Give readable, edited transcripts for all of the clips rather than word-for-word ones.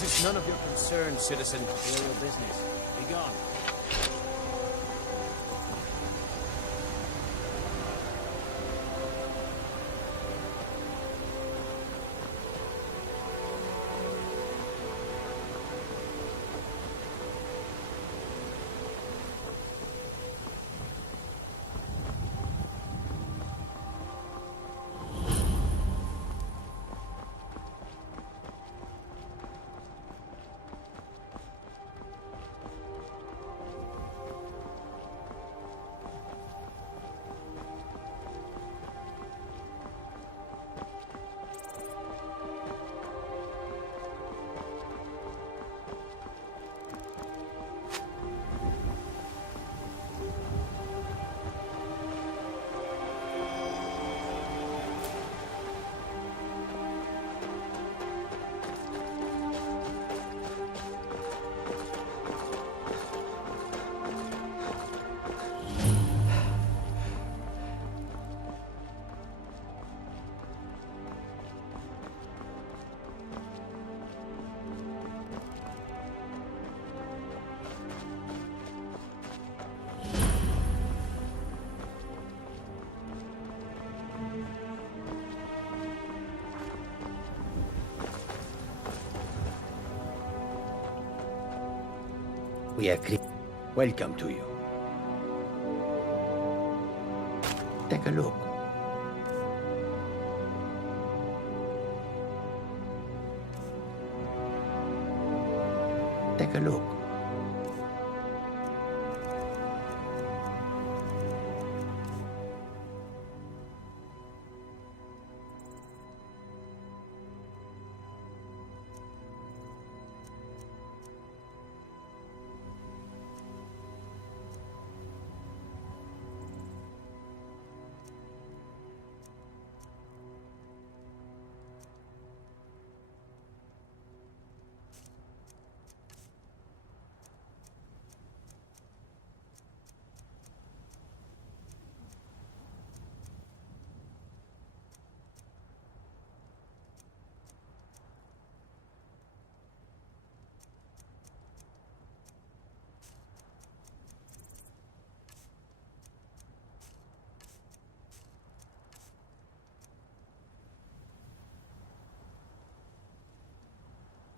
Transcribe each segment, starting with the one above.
This is none of your concern, citizen. Clear your business. Be gone. We agree. Welcome to you. Take a look. Take a look.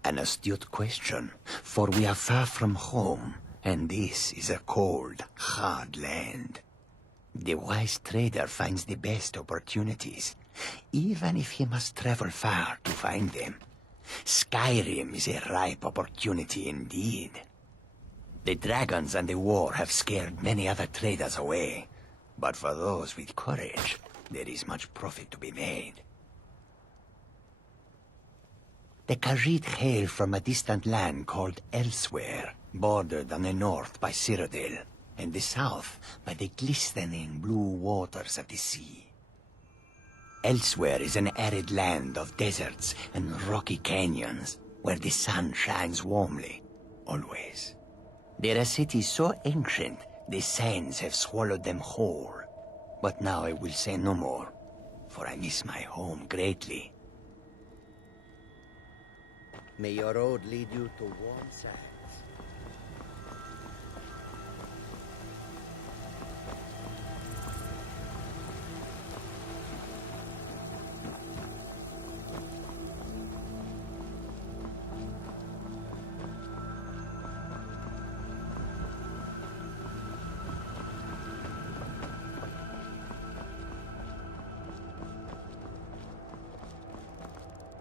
An astute question, for we are far from home, and this is a cold, hard land. The wise trader finds the best opportunities, even if he must travel far to find them. Skyrim is a ripe opportunity indeed. The dragons and the war have scared many other traders away, but for those with courage, there is much profit to be made. The Khajiit hail from a distant land called Elsewhere, bordered on the north by Cyrodiil, and the south by the glistening blue waters of the sea. Elsewhere is an arid land of deserts and rocky canyons, where the sun shines warmly, always. There are cities so ancient, the sands have swallowed them whole. But now I will say no more, for I miss my home greatly. May your road lead you to warm sands.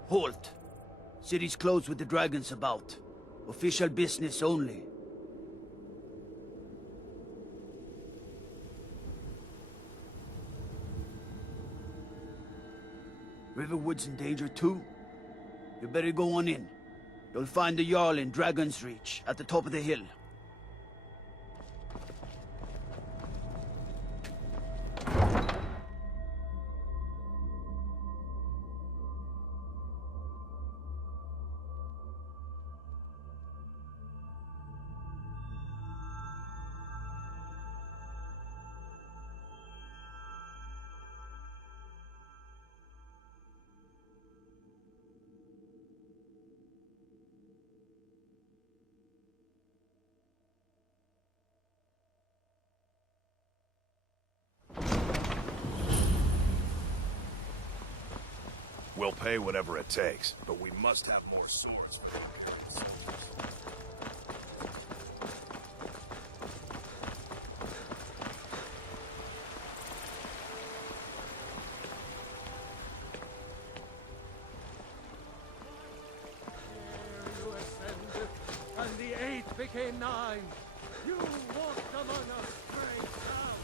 Halt! City's closed with the dragons about. Official business only. Riverwood's in danger too? You better go on in. You'll find the Jarl in Dragon's Reach, at the top of the hill. We'll pay whatever it takes, but we must have more swords. You ascended, and the 8 became 9. You walked among us, great now.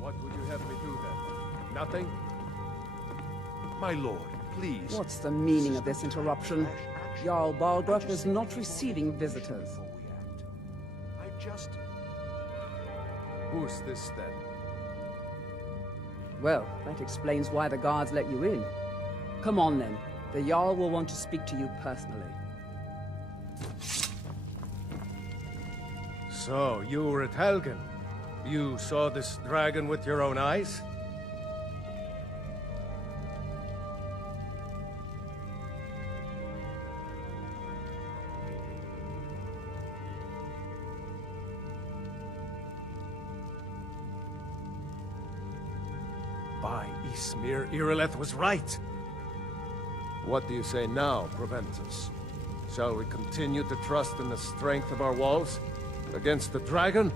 What would you have me do then? Nothing? My lord, please. What's the meaning of this interruption? Jarl Balgruuf is not receiving visitors. I just... Who's this then? Well, that explains why the guards let you in. Come on then. The Jarl will want to speak to you personally. So, you were at Helgen. You saw this dragon with your own eyes? By Ysmir, Irileth was right. What do you say now, Proventus? Shall we continue to trust in the strength of our walls against the dragon?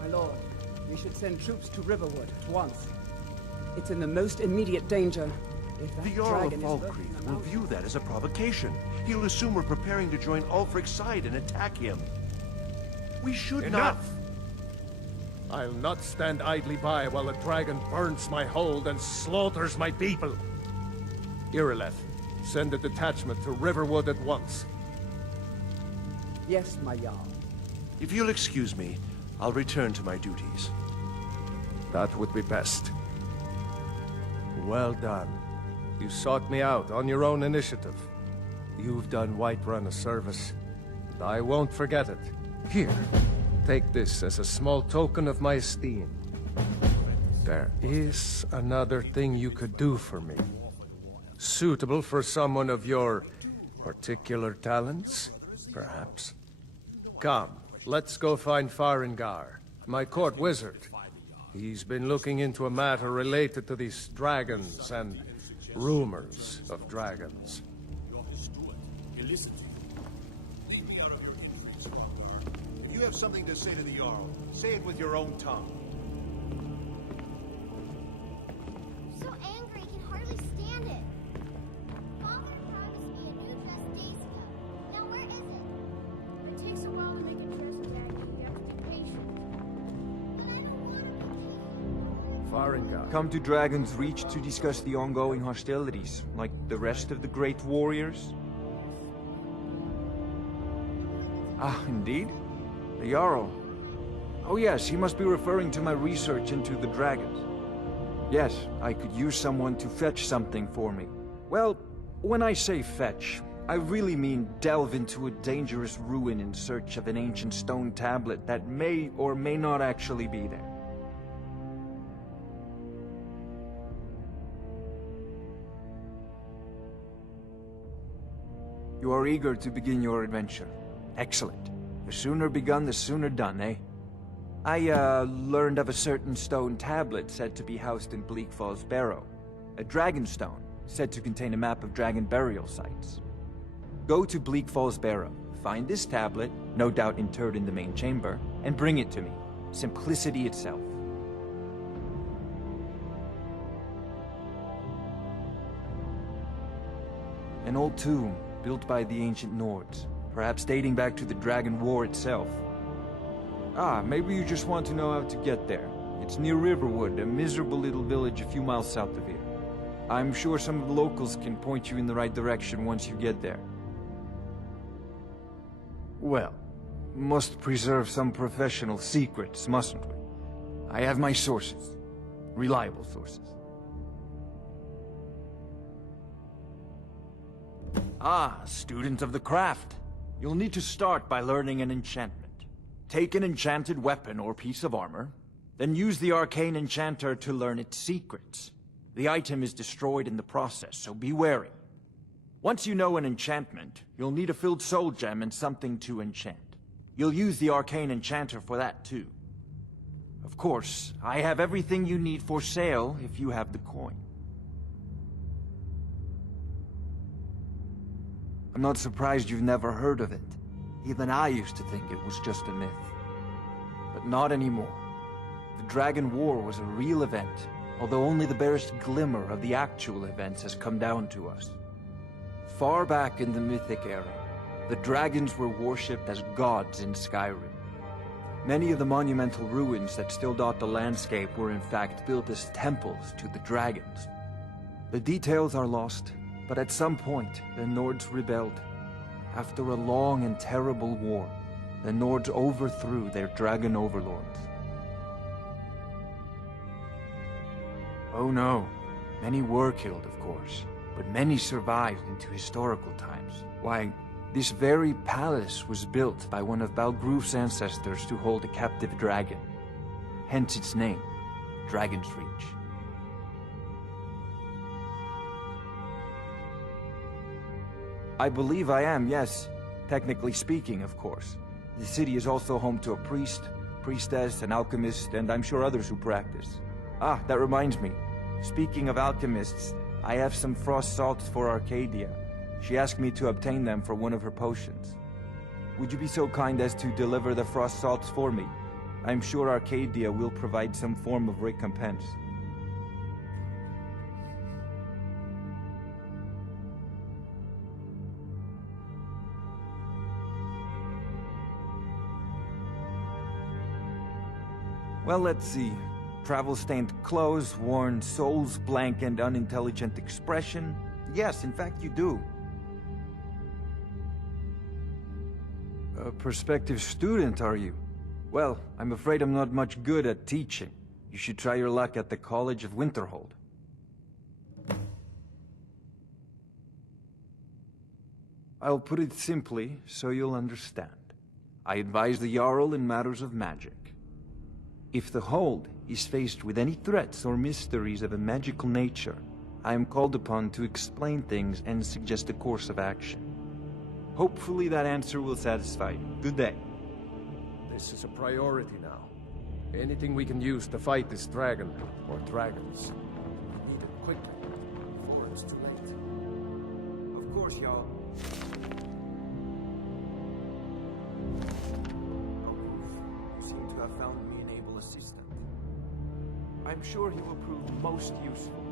My lord, we should send troops to Riverwood at once. It's in the most immediate danger. If that The Jarl of dragon is lurking Falkreath in the will mountains- view that as a provocation. He'll assume we're preparing to join Ulfric's side and attack him. We should Enough! I'll not stand idly by while the dragon burns my hold and slaughters my people. Irileth, send a detachment to Riverwood at once. Yes, my Jarl. If you'll excuse me, I'll return to my duties. That would be best. Well done. You sought me out on your own initiative. You've done Whiterun a service, and I won't forget it. Here, take this as a small token of my esteem. There is another thing you could do for me. Suitable for someone of your particular talents, perhaps. Come, let's go find Farengar, my court wizard. He's been looking into a matter related to these dragons and rumors of dragons. If you have something to say to the Jarl, say it with your own tongue. So angry, he can hardly stand it. Father promised me a new dress days ago. Now where is it? It takes a while to make a dress, Daddy. You have to be patient. But I don't want to be Farengar. Come to Dragon's Reach to discuss the ongoing hostilities, like the rest of the great warriors? Ah, indeed? The Jarl. Oh yes, he must be referring to my research into the dragons. Yes, I could use someone to fetch something for me. Well, when I say fetch, I really mean delve into a dangerous ruin in search of an ancient stone tablet that may or may not actually be there. You are eager to begin your adventure. Excellent. The sooner begun, the sooner done, eh? I, learned of a certain stone tablet said to be housed in Bleak Falls Barrow. A dragon stone, said to contain a map of dragon burial sites. Go to Bleak Falls Barrow, find this tablet, no doubt interred in the main chamber, and bring it to me. Simplicity itself. An old tomb, built by the ancient Nords, perhaps dating back to the Dragon War itself. Ah, maybe you just want to know how to get there. It's near Riverwood, a miserable little village a few miles south of here. I'm sure some of the locals can point you in the right direction once you get there. Well, must preserve some professional secrets, mustn't we? I have my sources. Reliable sources. Ah, student of the craft. You'll need to start by learning an enchantment. Take an enchanted weapon or piece of armor, then use the arcane enchanter to learn its secrets. The item is destroyed in the process, so be wary. Once you know an enchantment, you'll need a filled soul gem and something to enchant. You'll use the arcane enchanter for that too. Of course, I have everything you need for sale if you have the coin. I'm not surprised you've never heard of it. Even I used to think it was just a myth. But not anymore. The Dragon War was a real event, although only the barest glimmer of the actual events has come down to us. Far back in the Mythic era, the dragons were worshipped as gods in Skyrim. Many of the monumental ruins that still dot the landscape were in fact built as temples to the dragons. The details are lost, but at some point, the Nords rebelled. After a long and terrible war, the Nords overthrew their dragon overlords. Oh no, many were killed, of course, but many survived into historical times. Why, this very palace was built by one of Balgruf's ancestors to hold a captive dragon. Hence its name, Dragon's Reach. I believe I am, yes. Technically speaking, of course. The city is also home to a priest, priestess, an alchemist, and I'm sure others who practice. Ah, that reminds me. Speaking of alchemists, I have some frost salts for Arcadia. She asked me to obtain them for one of her potions. Would you be so kind as to deliver the frost salts for me? I'm sure Arcadia will provide some form of recompense. Well, let's see. Travel-stained clothes, worn souls, blank and unintelligent expression. Yes, in fact you do. A prospective student, are you? Well, I'm afraid I'm not much good at teaching. You should try your luck at the College of Winterhold. I'll put it simply, so you'll understand. I advise the Jarl in matters of magic. If the Hold is faced with any threats or mysteries of a magical nature, I am called upon to explain things and suggest a course of action. Hopefully that answer will satisfy you. Good day. This is a priority now. Anything we can use to fight this dragon, or dragons. We need it quickly, before it's too late. Of course, y'all. You seem to have found me an able assistant. I'm sure he will prove most useful.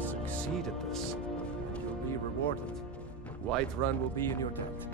Succeed at this, and you'll be rewarded. Whiterun will be in your debt.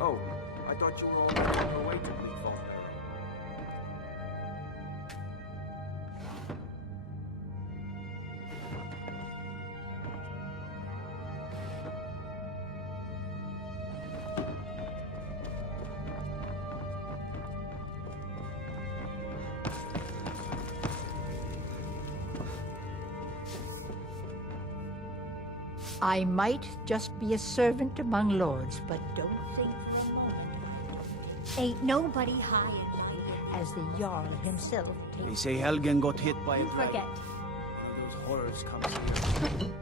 Oh, I thought you were all on your way to Bleak Falls Barrow. I might just be a servant among lords, but don't think for a moment Ain't nobody high and mighty. as the Jarl himself They takes. say Helgen got hit by a You dragon. forget. One of those horrors comes here.